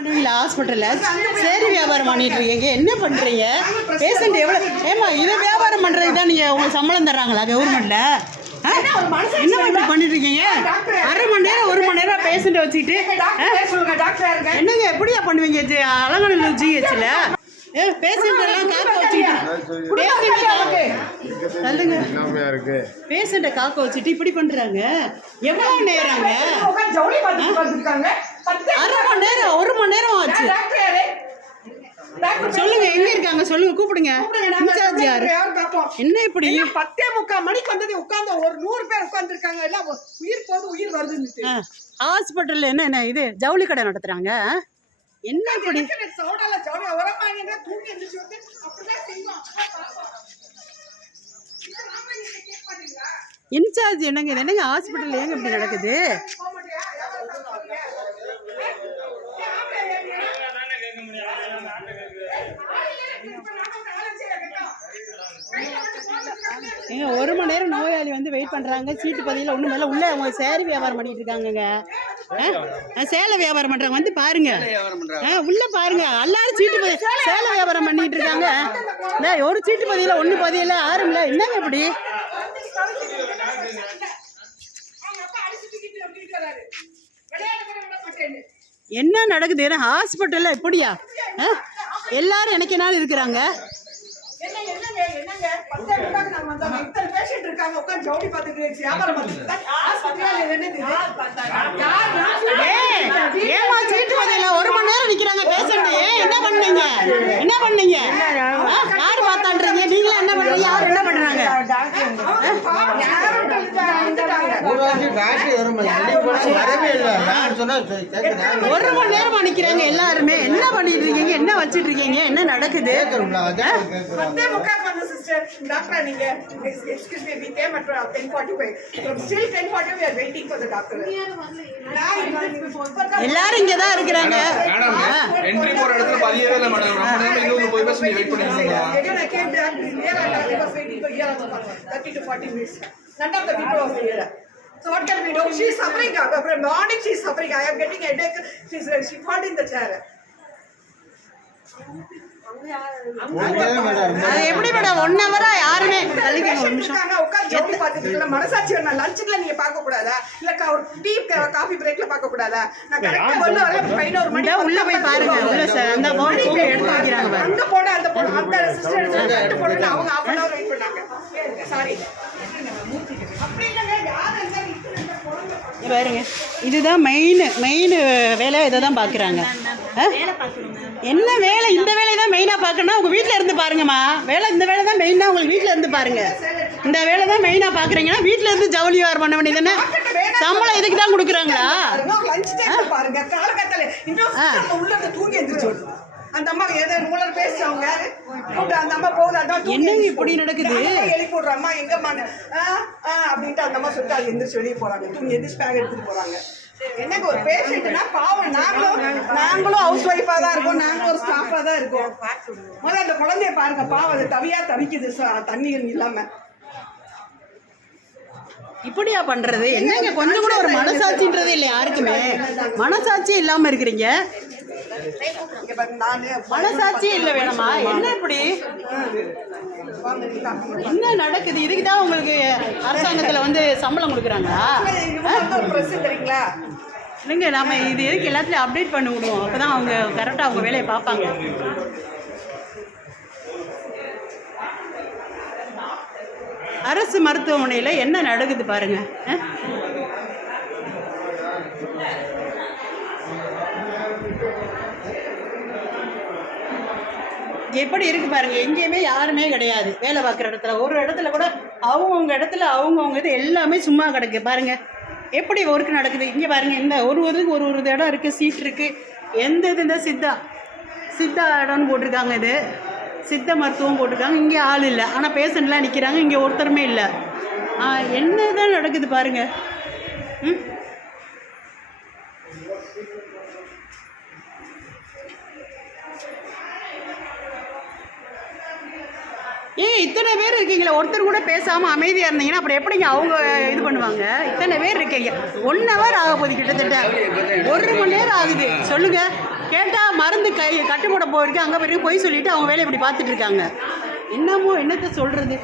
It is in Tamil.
பண்ணுவீங்களா ஹாஸ்பிட்டலில்? சரி வியாபாரம் பண்ணிட்டு இருக்கீங்க, என்ன பண்ணுறீங்க? பேஷண்ட் எவ்வளோ ஏமா இதை வியாபாரம் பண்ணுறதுக்கு தான் நீங்கள் உங்களுக்கு சம்பளம் தர்றாங்களா கவர்மெண்ட்டில்? என்ன இப்படி பண்ணிட்டு இருக்கீங்க? அரை மணி நேரம் 1 மணி நேரம் பேஷண்ட்டை வச்சுக்கிட்டு என்னங்க எப்படியா பண்ணுவீங்க? அலங்காநல்லூர் ஜிஹெச்சில் பேஷண்ட் எல்லாம் காக்க வச்சுக்கிட்டு பேஷண்ட்டை காக்க வச்சுட்டு இப்படி பண்ணுறாங்க. எவ்வளோ நேரங்க? அரை மணி நேரம் 1 மணி நேரம் ஆச்சு. சொல்லுங்க, எங்க இருக்காங்க சொல்லுங்க, கூப்பிடுங்க. இன்சார்ஜ் யாரு? என்ன இப்படி 10:45 மணிக்கு வந்தது உட்கார்ந்து ஒரு 100 பேர் உட்கார்ந்து இருக்காங்க. எல்லாம் உயிர் போது உயிர் வருது. ஹாஸ்பிட்டல்ல என்ன இது ஜவுளி கடை நடத்துறாங்க? என்ன இப்படி சோடால ஜவுளி உரமாங்க தூக்கி எந்திரிச்சு வந்து அப்படியே செய்வோம். இன்சார்ஜ் என்னங்க இது? என்னங்க ஹாஸ்பிட்டல்ல ஏங்க இப்படி நடக்குது? ஏங்க 1 மணி நேரம் நோயாளி வந்து வெயிட் பண்ணுறாங்க. சீட்டு பதியில் ஒன்றும் மேலே உள்ளே அவங்க சேலை வியாபாரம் பண்ணிட்டு இருக்காங்கங்க. சேலை வியாபாரம் பண்ணுறாங்க வந்து பாருங்க. உள்ளே பாருங்க, எல்லாரும் சீட்டு சேலை வியாபாரம் பண்ணிட்டு இருக்காங்க. ஒரு சீட்டு பதியில் 1 பதியில் ஆறுங்களா? என்னங்க இப்படி என்ன நடக்குது? ஹாஸ்பிட்டலில் இப்படியா? எல்லாரும் எனக்கு என்ன இருக்கிறாங்க? ஏமா சீட்டு பதில 1 மணி நேரம் நிக்கிறாங்க பேஷண்ட். என்ன பண்ணீங்க? என்ன பண்ணீங்க? யார் பார்த்தான்றீங்க? நீங்களே என்ன பண்றீங்க? யார் என்ன பண்றாங்க? 1 மணி நேரமா நிக்கிறாங்க எல்லாருமே. என்ன பண்ணிட்டு இருக்கீங்க? என்ன வச்சிட்டு இருக்கீங்க? என்ன நடக்குது? Doctor, excuse me, we came at 10:45. From still 10:40 we are waiting for the doctor. எல்லாரும் இங்க தான் இருக்காங்க. என்ட்ரி போற இடத்துல பதியவே இல்ல மேடம். ரொம்ப நேரம் இங்க போய் பேசி வெயிட் பண்ணிட்டு இருந்தோம். Again I came back here and I was waiting for here 30 to 40 minutes. None of the people was here. So what can we do? She is suffering. From morning she is suffering. I am getting headache. She fall in the chair. அது எப்படி மேடம் 1 ஹவரா யாருமே ஜவுளி பார்த்துட்டு மனசாட்சி வேணும். லஞ்சுல நீங்க பார்க்க கூடாதா? இல்ல ஒரு டீ காஃபி பிரேக்ல பார்க்க கூடாதா? நான் கரெக்டா உள்ள வர 11 மணி உள்ள போய் பாருங்க. உள்ள அந்த போர்டு எடுத்து வைக்கிறாங்க. அங்க போட அந்த அசிஸ்டன்ட் எடுத்து போடுங்க. அவங்க 1/2 hour வெயிட் பண்ணாங்க. சாரி அப்படி இல்லங்க. யார் அந்த பாருங்க, இதுதான் மெயின் வேலை. இதை தான் பார்க்குறாங்க. என்ன வேலை? இந்த வேலையை தான் மெயினாக பார்க்கணும். உங்கள் வீட்டில் இருந்து பாருங்கம்மா. இந்த வேலை தான் மெயினாக உங்களுக்கு வீட்டில் இருந்து பாருங்க. இந்த வேலை தான் மெயினாக பார்க்குறீங்கன்னா வீட்டில் இருந்து ஜவுளி வியாபாரம் பண்ண வேண்டியதுன்னு சம்பளம் இதுக்கு தான் கொடுக்குறாங்களா? பாருங்க காலகட்டத்தில் இன்னும் உள்ள தூங்கி எந்திரிச்சு அந்த அம்மா ஏதோ மூலர் பேசுறவங்க அந்த அம்மா போகுது. அதான் என்னங்க இப்படி நடக்குது? எழுப்பி விடுற அம்மா எங்கம்மா அப்படின்ட்டு அந்த அம்மா சொல்லிட்டு அது எந்திரிச்சு வெளியே போறாங்க. தூங்கி எந்திரிச்சு பேக் எடுத்துட்டு போறாங்க. என்னங்க ஒரு பேஷண்ட்னா பாவம். நாங்களும் ஹவுஸ் ஒய்ஃபா தான் இருக்கோம். நாங்களும் ஒரு ஸ்டாஃபா தான் இருக்கோம். முதல்ல அந்த குழந்தைய பாருங்க, பாவம் அது தவிக்குது தண்ணி இல்லாம. இப்படியா பண்றது? என்னங்க கொஞ்சம் கூட ஒரு மனசாட்சின்றது இல்லை யாருக்குமே. மனசாட்சி இல்லாம இருக்கிறீங்க. மனசாட்சி இல்லை வேணுமா? என்ன இப்படி என்ன நடக்குது? இதுக்கு தான் உங்களுக்கு அரசாங்கத்தில் வந்து சம்பளம் கொடுக்குறாங்களா? இல்லைங்க, நம்ம இது எதுக்கு எல்லாத்துலையும் அப்டேட் பண்ணி விடுவோம். அப்போ தான் அவங்க கரெக்டாக அவங்க வேலையை பார்ப்பாங்க. அரசு மருத்துவமனையில் என்ன நடக்குது பாருங்க. எப்படி இருக்கு பாருங்க. எங்கேயுமே யாருமே கிடையாது வேலை பார்க்குற இடத்துல. ஒரு இடத்துல கூட அவங்கவுங்க இடத்துல அவங்கவுங்க இது எல்லாமே சும்மா கிடக்கு பாருங்க. எப்படி ஒர்க் நடக்குது இங்கே பாருங்க. இந்த ஒரு இடம் இருக்குது, சீட் இருக்குது. எந்த இது இந்த சித்தா இடம்னு போட்டிருக்காங்க. இது சித்த மருத்துவம் போட்டிருக்காங்க. இங்கே ஆள் இல்லை, ஆனால் பேஷண்ட்லாம் நிற்கிறாங்க. இங்கே ஒருத்தருமே இல்லை. என்ன தான் நடக்குது பாருங்க. இத்தனை பேர் இருக்கீங்களா? ஒருத்தர் கூட பேசாமல் அமைதியாக இருந்தீங்கன்னா அப்புறம் எப்படிங்க அவங்க இது பண்ணுவாங்க? இத்தனை பேர் இருக்கீங்க. 1 hour ஆக போகுது, கிட்டத்தட்ட 1 மணி நேரம் ஆகுது. சொல்லுங்கள். கேட்டால் மருந்து கட்டு போட போயிருக்கு, அங்கே போய் பொய் சொல்லிட்டு அவங்க வேலையை இப்படி பார்த்துட்டு இருக்காங்க. என்னமோ என்னத்தை சொல்கிறது.